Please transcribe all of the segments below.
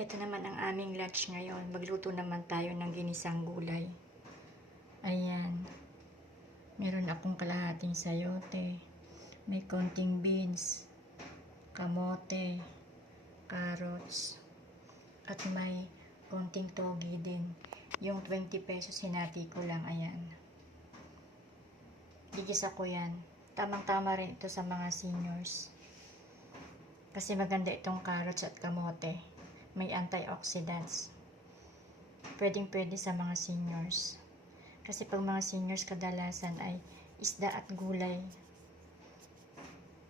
Ito naman ang aming lunch ngayon. Magluto naman tayo ng ginisang gulay. Ayan. Meron akong kalahating sayote. May konting beans, kamote, carrots, at may konting togi din. Yung 20 pesos hinati ko lang. Ayan. Gigisa ko yan. Tamang-tama rin ito sa mga seniors. Kasi maganda itong carrots at kamote. May antioxidants. Pwedeng-pwede sa mga seniors. Kasi pag mga seniors kadalasan ay isda at gulay.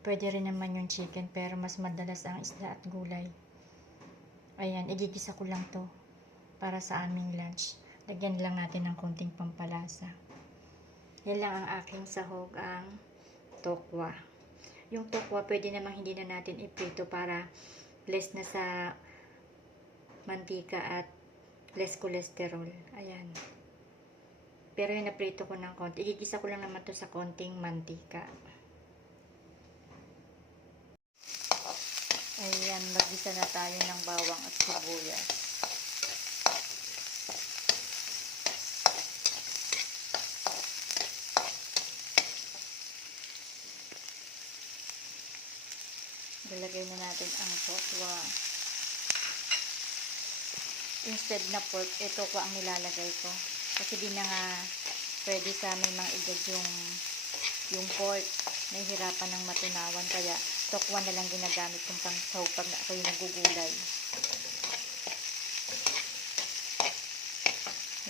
Pwede rin naman yung chicken pero mas madalas ang isda at gulay. Ayan, igigisa ko lang to para sa aming lunch. Lagyan lang natin ng konting pampalasa. Yan lang ang aking sahog, ang tokwa. Yung tokwa pwede namang hindi na natin iprito para less na sa mantika at less cholesterol. Ayan. Pero yung naprito ko ng konti, igigisa ko lang naman to sa konting mantika. Ayan, magisa na tayo ng bawang at sibuyas. Ilagay na natin ang tokwa. Instead na pork, ito ko ang nilalagay ko. Kasi di na nga pwede sa may mga edad yung pork. Nahihirapan ng matunawan. Kaya tokwa na lang ginagamit kong pang sahog pag ako yung nagugulay.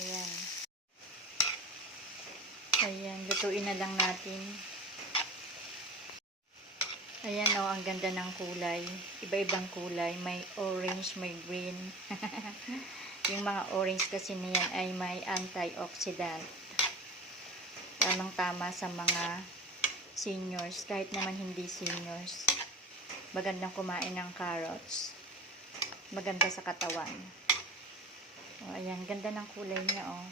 Ayan. Ayan, lutuin na lang natin. Ayan o, ang ganda ng kulay. Iba-ibang kulay. May orange, may green. Yung mga orange kasi niyan ay may antioxidant. Tamang-tama sa mga seniors. Kahit naman hindi seniors. Magandang kumain ng carrots. Maganda sa katawan. O, ayan, ganda ng kulay niya o.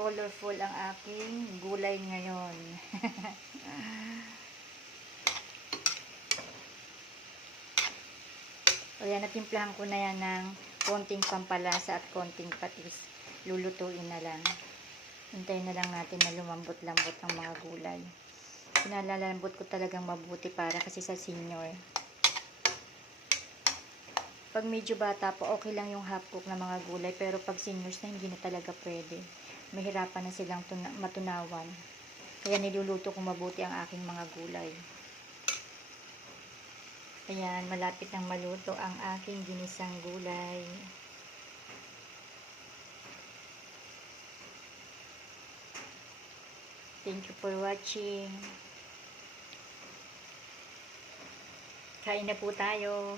Colorful ang aking gulay ngayon. O yan, natimplahan ko na yan ng konting pampalasa at konting patis. Lulutuin na lang. Hintayin na lang natin na lumambot-lambot ang mga gulay. Pinalalambot ko talagang mabuti para kasi sa senior. Pag medyo bata pa, okay lang yung half cook na mga gulay. Pero pag seniors na, hindi na talaga pwede. Mahirapan na silang matunawan. Kaya niluluto ko mabuti ang aking mga gulay. Ayan, malapit nang maluto ang aking ginisang gulay. Thank you for watching. Kain na po tayo.